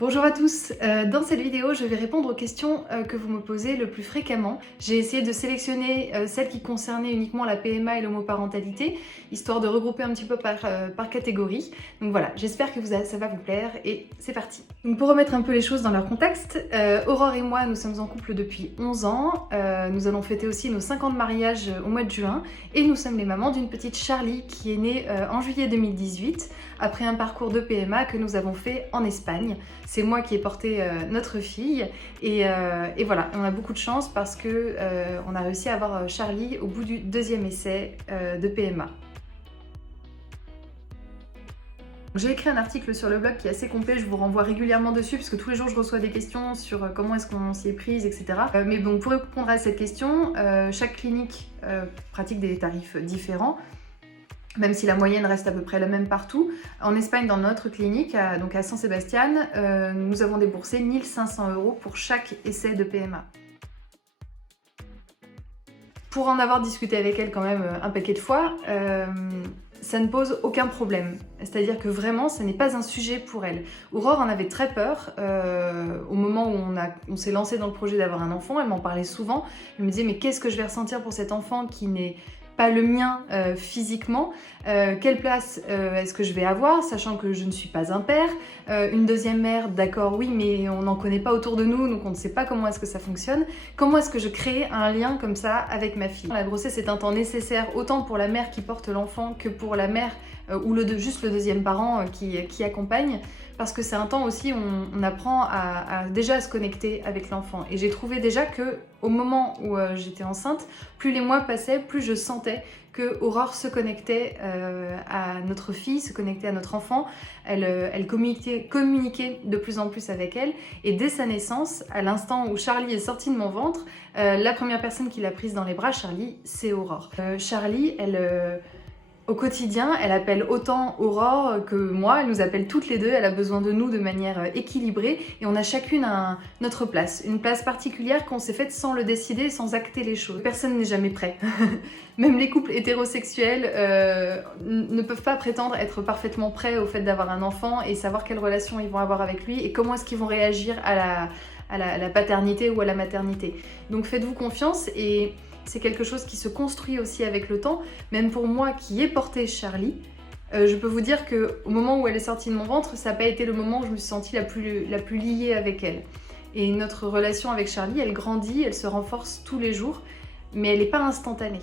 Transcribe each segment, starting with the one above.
Bonjour à tous, dans cette vidéo je vais répondre aux questions que vous me posez le plus fréquemment. J'ai essayé de sélectionner celles qui concernaient uniquement la PMA et l'homoparentalité, histoire de regrouper un petit peu par catégorie. Donc voilà, j'espère que ça va vous plaire et c'est parti. Donc pour remettre un peu les choses dans leur contexte, Aurore et moi nous sommes en couple depuis 11 ans, nous allons fêter aussi nos 5 ans de mariage au mois de juin et nous sommes les mamans d'une petite Charlie qui est née en juillet 2018 après un parcours de PMA que nous avons fait en Espagne. C'est moi qui ai porté notre fille et voilà, on a beaucoup de chance parce que on a réussi à avoir Charlie au bout du deuxième essai de PMA. J'ai écrit un article sur le blog qui est assez complet, je vous renvoie régulièrement dessus parce que tous les jours je reçois des questions sur comment est-ce qu'on s'y est prise, etc. Mais bon, pour répondre à cette question, chaque clinique pratique des tarifs différents, même si la moyenne reste à peu près la même partout. En Espagne, dans notre clinique, donc à San Sebastián, nous avons déboursé 1 500 € pour chaque essai de PMA. Pour en avoir discuté avec elle quand même un paquet de fois, ça ne pose aucun problème. C'est-à-dire que vraiment, ce n'est pas un sujet pour elle. Aurore en avait très peur au moment où on s'est lancé dans le projet d'avoir un enfant. Elle m'en parlait souvent. Elle me disait, mais qu'est-ce que je vais ressentir pour cet enfant qui n'est pas le mien physiquement, quelle place est-ce que je vais avoir, sachant que je ne suis pas un père, une deuxième mère, d'accord, oui, mais on n'en connaît pas autour de nous, donc on ne sait pas comment est-ce que ça fonctionne. Comment est-ce que je crée un lien comme ça avec ma fille? La grossesse est un temps nécessaire autant pour la mère qui porte l'enfant que pour la mère ou juste le deuxième parent qui accompagne, parce que c'est un temps aussi où on apprend déjà à se connecter avec l'enfant. Et j'ai trouvé déjà que au moment où j'étais enceinte, plus les mois passaient, plus je sentais que Aurore se connectait à notre fille, se connectait à notre enfant. Elle communiquait de plus en plus avec elle. Et dès sa naissance, à l'instant où Charlie est sorti de mon ventre, la première personne qui l'a prise dans les bras, Charlie, c'est Aurore. Charlie, au quotidien, elle appelle autant Aurore que moi, elle nous appelle toutes les deux, elle a besoin de nous de manière équilibrée et on a chacune notre place, une place particulière qu'on s'est faite sans le décider, sans acter les choses. Personne n'est jamais prêt. Même les couples hétérosexuels ne peuvent pas prétendre être parfaitement prêts au fait d'avoir un enfant et savoir quelle relation ils vont avoir avec lui et comment est-ce qu'ils vont réagir à la paternité ou à la maternité. Donc faites-vous confiance et c'est quelque chose qui se construit aussi avec le temps. Même pour moi qui ai porté Charlie, je peux vous dire qu'au moment où elle est sortie de mon ventre, ça n'a pas été le moment où je me suis sentie la plus liée avec elle. Et notre relation avec Charlie, elle grandit, elle se renforce tous les jours, mais elle n'est pas instantanée.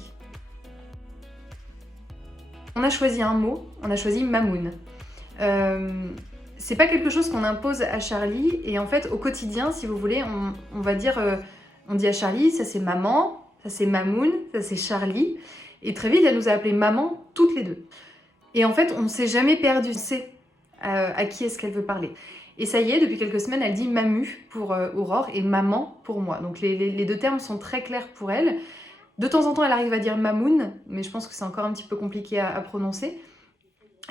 On a choisi un mot, on a choisi Mamoun. C'est pas quelque chose qu'on impose à Charlie, et en fait au quotidien, si vous voulez, on va dire, on dit à Charlie, ça c'est maman, ça c'est Mamoun, ça c'est Charlie. Et très vite, elle nous a appelé maman toutes les deux. Et en fait, on ne s'est jamais perdu. On sait à qui est-ce qu'elle veut parler. Et ça y est, depuis quelques semaines, elle dit Mamu pour Aurore et maman pour moi. Donc les deux termes sont très clairs pour elle. De temps en temps, elle arrive à dire Mamoun, mais je pense que c'est encore un petit peu compliqué à prononcer.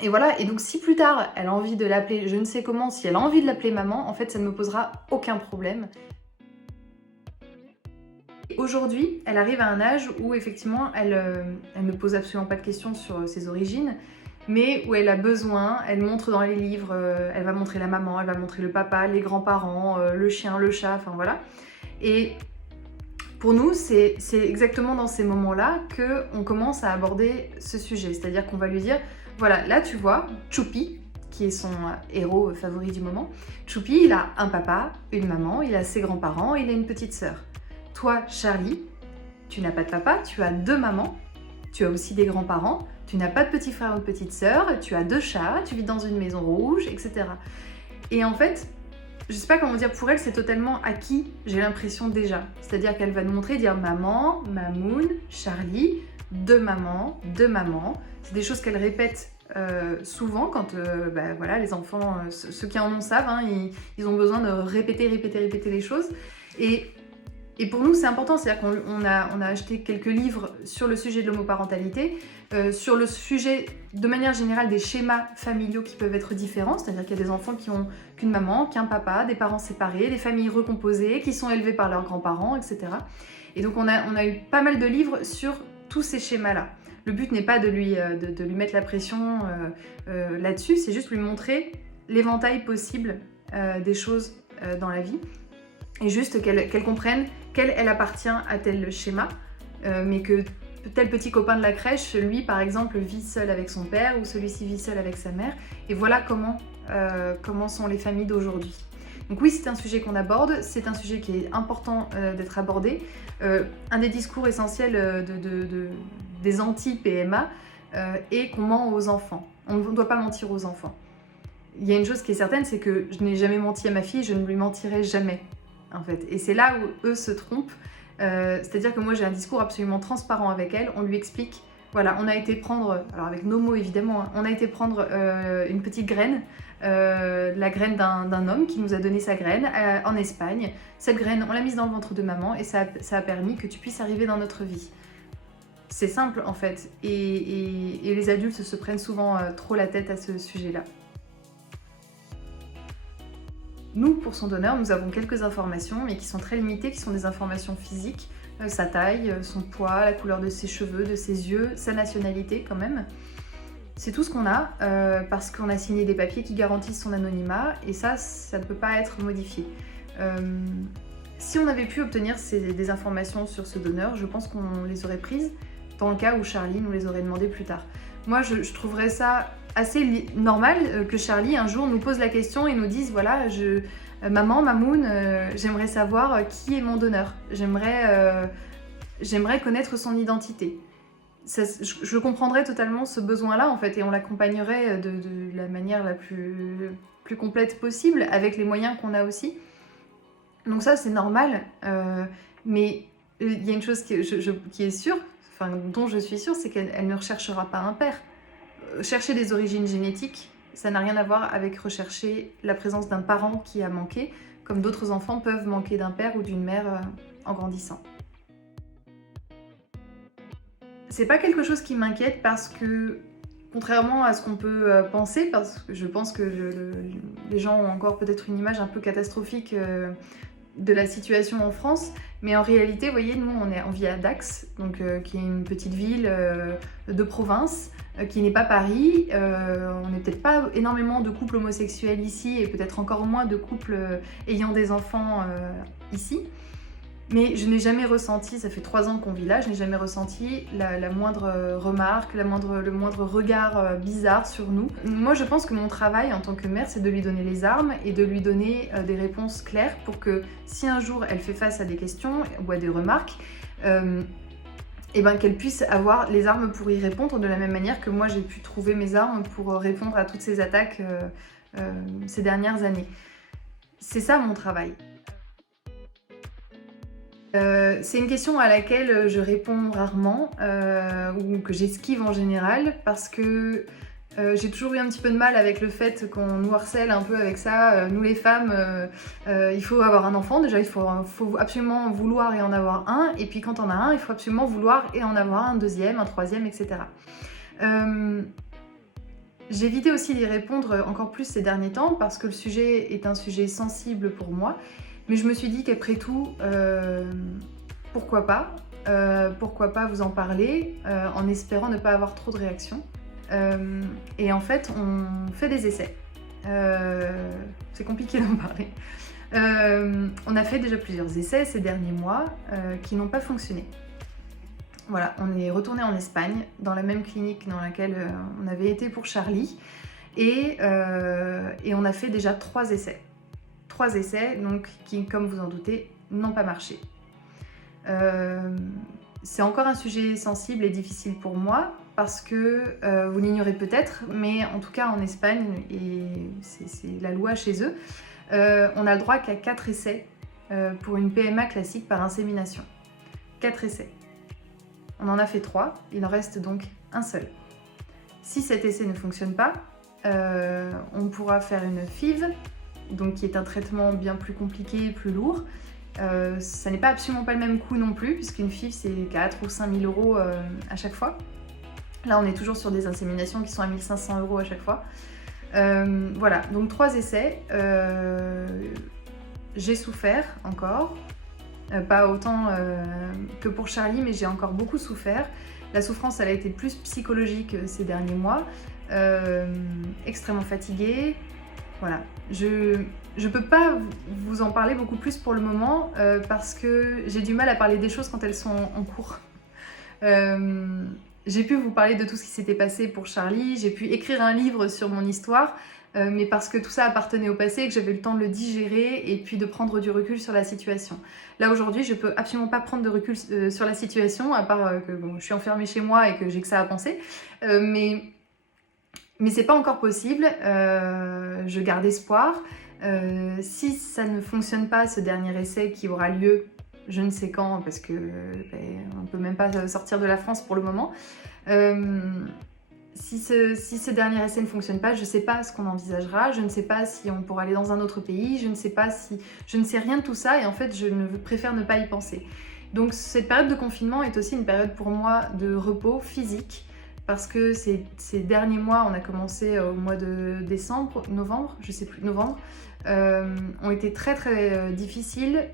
Et voilà, et donc si plus tard, elle a envie de l'appeler je ne sais comment, si elle a envie de l'appeler maman, en fait, ça ne me posera aucun problème. Aujourd'hui, elle arrive à un âge où effectivement, elle ne pose absolument pas de questions sur ses origines, mais où elle a besoin, elle montre dans les livres, elle va montrer la maman, elle va montrer le papa, les grands-parents, le chien, le chat, enfin voilà. Et pour nous, c'est exactement dans ces moments-là qu'on commence à aborder ce sujet. C'est-à-dire qu'on va lui dire, voilà, là tu vois, Choupi, qui est son héros favori du moment, Choupi, il a un papa, une maman, il a ses grands-parents, il a une petite sœur. Toi, Charlie, tu n'as pas de papa, tu as 2 mamans, tu as aussi des grands-parents, tu n'as pas de petit frère ou de petite sœur, tu as 2 chats, tu vis dans une maison rouge, etc. Et en fait, je sais pas comment dire, pour elle, c'est totalement acquis, j'ai l'impression déjà. C'est-à-dire qu'elle va nous montrer, dire maman, Mamoun, Charlie, 2 mamans, 2 mamans. C'est des choses qu'elle répète souvent quand voilà, les enfants, ceux qui en ont savent, hein, ils ont besoin de répéter les choses. Et pour nous, c'est important, c'est-à-dire qu'on a acheté quelques livres sur le sujet de l'homoparentalité, sur le sujet, de manière générale, des schémas familiaux qui peuvent être différents, c'est-à-dire qu'il y a des enfants qui ont qu'une maman, qu'un papa, des parents séparés, des familles recomposées, qui sont élevés par leurs grands-parents, etc. Et donc on a eu pas mal de livres sur tous ces schémas-là. Le but n'est pas de lui mettre la pression là-dessus, c'est juste lui montrer l'éventail possible des choses dans la vie, et juste qu'elle comprenne qu'elle appartient à tel schéma, mais que tel petit copain de la crèche, lui par exemple, vit seul avec son père, ou celui-ci vit seul avec sa mère, et voilà comment sont les familles d'aujourd'hui. Donc oui, c'est un sujet qu'on aborde, c'est un sujet qui est important d'être abordé. Un des discours essentiels des anti-PMA est qu'on ment aux enfants. On ne doit pas mentir aux enfants. Il y a une chose qui est certaine, c'est que je n'ai jamais menti à ma fille, je ne lui mentirai jamais, en fait. Et c'est là où eux se trompent. C'est-à-dire que moi j'ai un discours absolument transparent avec elle, on lui explique, voilà, on a été prendre, alors avec nos mots évidemment, hein, on a été prendre une petite graine, la graine d'un homme qui nous a donné sa graine en Espagne. Cette graine, on l'a mise dans le ventre de maman et ça a permis que tu puisses arriver dans notre vie. C'est simple en fait, et les adultes se prennent souvent trop la tête à ce sujet-là. Nous, pour son donneur, nous avons quelques informations, mais qui sont très limitées, qui sont des informations physiques, sa taille, son poids, la couleur de ses cheveux, de ses yeux, sa nationalité quand même. C'est tout ce qu'on a, parce qu'on a signé des papiers qui garantissent son anonymat, et ça ne peut pas être modifié. Si on avait pu obtenir des informations sur ce donneur, je pense qu'on les aurait prises, dans le cas où Charlie nous les aurait demandées plus tard. Moi, je trouverais ça assez normal que Charlie un jour nous pose la question et nous dise voilà, maman, Mamoun, j'aimerais savoir qui est mon donneur. J'aimerais connaître son identité. Je comprendrais totalement ce besoin-là en fait, et on l'accompagnerait de la manière la plus complète possible avec les moyens qu'on a aussi. Donc ça c'est normal, mais il y a une chose qui est sûre, enfin, dont je suis sûre, c'est qu'elle ne recherchera pas un père. Chercher des origines génétiques, ça n'a rien à voir avec rechercher la présence d'un parent qui a manqué, comme d'autres enfants peuvent manquer d'un père ou d'une mère en grandissant. C'est pas quelque chose qui m'inquiète parce que, contrairement à ce qu'on peut penser, parce que je pense que les gens ont encore peut-être une image un peu catastrophique de la situation en France, mais en réalité, vous voyez, nous on vit à Dax, donc, qui est une petite ville de province, qui n'est pas Paris. On n'est peut-être pas énormément de couples homosexuels ici, et peut-être encore moins de couples ayant des enfants ici. Mais je n'ai jamais ressenti, ça fait 3 ans qu'on vit là, je n'ai jamais ressenti la moindre remarque, le moindre regard bizarre sur nous. Moi je pense que mon travail en tant que mère, c'est de lui donner les armes et de lui donner des réponses claires pour que si un jour elle fait face à des questions ou à des remarques, et ben qu'elle puisse avoir les armes pour y répondre de la même manière que moi j'ai pu trouver mes armes pour répondre à toutes ces attaques ces dernières années. C'est ça mon travail. C'est une question à laquelle je réponds rarement, ou que j'esquive en général, parce que j'ai toujours eu un petit peu de mal avec le fait qu'on nous harcèle un peu avec ça. Nous les femmes, il faut avoir un enfant, déjà il faut absolument vouloir et en avoir un, et puis quand on a un, il faut absolument vouloir et en avoir un deuxième, un troisième, etc. J'ai évité aussi d'y répondre encore plus ces derniers temps, parce que le sujet est un sujet sensible pour moi. Mais je me suis dit qu'après tout, pourquoi pas vous en parler en espérant ne pas avoir trop de réactions. Et en fait, on fait des essais. C'est compliqué d'en parler. On a fait déjà plusieurs essais ces derniers mois qui n'ont pas fonctionné. Voilà, on est retourné en Espagne, dans la même clinique dans laquelle on avait été pour Charlie, et on a fait déjà 3 essais. 3 essais, donc, qui, comme vous en doutez, n'ont pas marché. C'est encore un sujet sensible et difficile pour moi, parce que, vous l'ignorez peut-être, mais en tout cas en Espagne, et c'est la loi chez eux, on a le droit qu'à 4 essais pour une PMA classique par insémination. 4 essais. On en a fait 3, il en reste donc un seul. Si cet essai ne fonctionne pas, on pourra faire une FIV, donc qui est un traitement bien plus compliqué, plus lourd. Ça n'est pas absolument pas le même coût non plus, puisqu'une FIV c'est 4 ou 5 000 euros à chaque fois. Là on est toujours sur des inséminations qui sont à 1 500 euros à chaque fois. Voilà, donc 3 essais. J'ai souffert encore, pas autant que pour Charlie, mais j'ai encore beaucoup souffert. La souffrance elle a été plus psychologique ces derniers mois, extrêmement fatiguée, Voilà, je peux pas vous en parler beaucoup plus pour le moment parce que j'ai du mal à parler des choses quand elles sont en cours. J'ai pu vous parler de tout ce qui s'était passé pour Charlie, j'ai pu écrire un livre sur mon histoire, mais parce que tout ça appartenait au passé et que j'avais le temps de le digérer et puis de prendre du recul sur la situation. Là aujourd'hui, je peux absolument pas prendre de recul sur la situation, à part que bon, je suis enfermée chez moi et que j'ai que ça à penser, mais c'est pas encore possible, je garde espoir. Si ça ne fonctionne pas, ce dernier essai qui aura lieu, je ne sais quand, parce que on peut même pas sortir de la France pour le moment. Si ce dernier essai ne fonctionne pas, je ne sais pas ce qu'on envisagera, je ne sais pas si on pourra aller dans un autre pays, je ne sais rien de tout ça et en fait je préfère ne pas y penser. Donc cette période de confinement est aussi une période pour moi de repos physique parce que ces derniers mois, on a commencé au mois de novembre, je sais plus, novembre, ont été très très difficiles.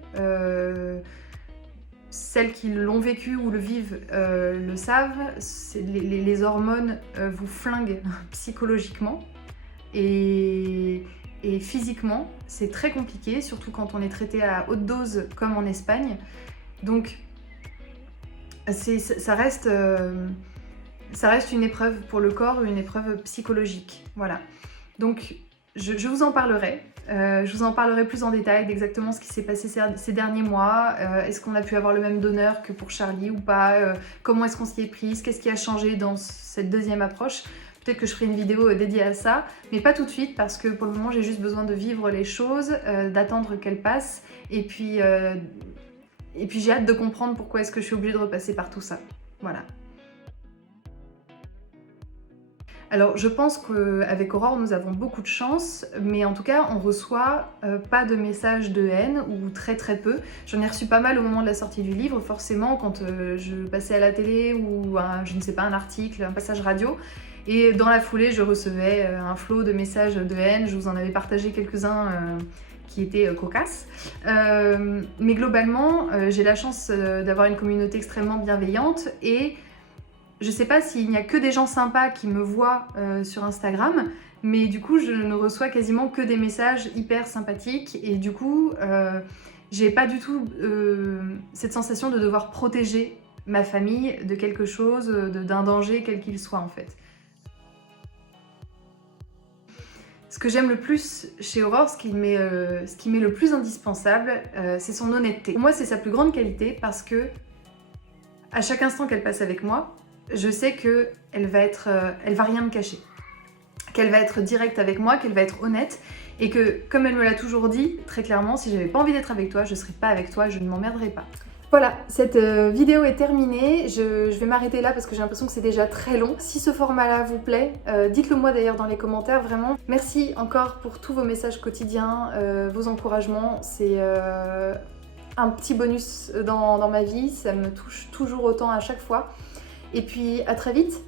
Celles qui l'ont vécu ou le vivent le savent, les hormones vous flinguent psychologiquement et physiquement. C'est très compliqué, surtout quand on est traité à haute dose comme en Espagne. Donc ça reste une épreuve pour le corps, une épreuve psychologique. Voilà. Donc je vous en parlerai. Je vous en parlerai plus en détail d'exactement ce qui s'est passé ces derniers mois. Est-ce qu'on a pu avoir le même donneur que pour Charlie ou pas? Comment est-ce qu'on s'y est prise? Qu'est-ce qui a changé dans cette deuxième approche? Peut-être que je ferai une vidéo dédiée à ça, mais pas tout de suite parce que pour le moment j'ai juste besoin de vivre les choses, d'attendre qu'elles passent et puis j'ai hâte de comprendre pourquoi est-ce que je suis obligée de repasser par tout ça. Voilà. Alors je pense qu'avec Aurore nous avons beaucoup de chance, mais en tout cas on reçoit pas de messages de haine ou très très peu. J'en ai reçu pas mal au moment de la sortie du livre, forcément quand je passais à la télé ou je ne sais pas, un article, un passage radio. Et dans la foulée je recevais un flot de messages de haine, je vous en avais partagé quelques-uns qui étaient cocasses. Mais globalement j'ai la chance d'avoir une communauté extrêmement bienveillante et je sais pas s'il n'y a que des gens sympas qui me voient sur Instagram, mais du coup je ne reçois quasiment que des messages hyper sympathiques et du coup j'ai pas du tout cette sensation de devoir protéger ma famille de quelque chose, d'un danger quel qu'il soit en fait. Ce que j'aime le plus chez Aurore, ce qui m'est le plus indispensable, c'est son honnêteté. Pour moi c'est sa plus grande qualité parce que à chaque instant qu'elle passe avec moi, je sais qu'elle va rien me cacher, qu'elle va être directe avec moi, qu'elle va être honnête et que, comme elle me l'a toujours dit, très clairement, si j'avais pas envie d'être avec toi, je serais pas avec toi, je ne m'emmerderais pas. Voilà, cette vidéo est terminée, je vais m'arrêter là parce que j'ai l'impression que c'est déjà très long. Si ce format-là vous plaît, dites-le moi d'ailleurs dans les commentaires, vraiment. Merci encore pour tous vos messages quotidiens, vos encouragements, c'est un petit bonus dans ma vie, ça me touche toujours autant à chaque fois. Et puis à très vite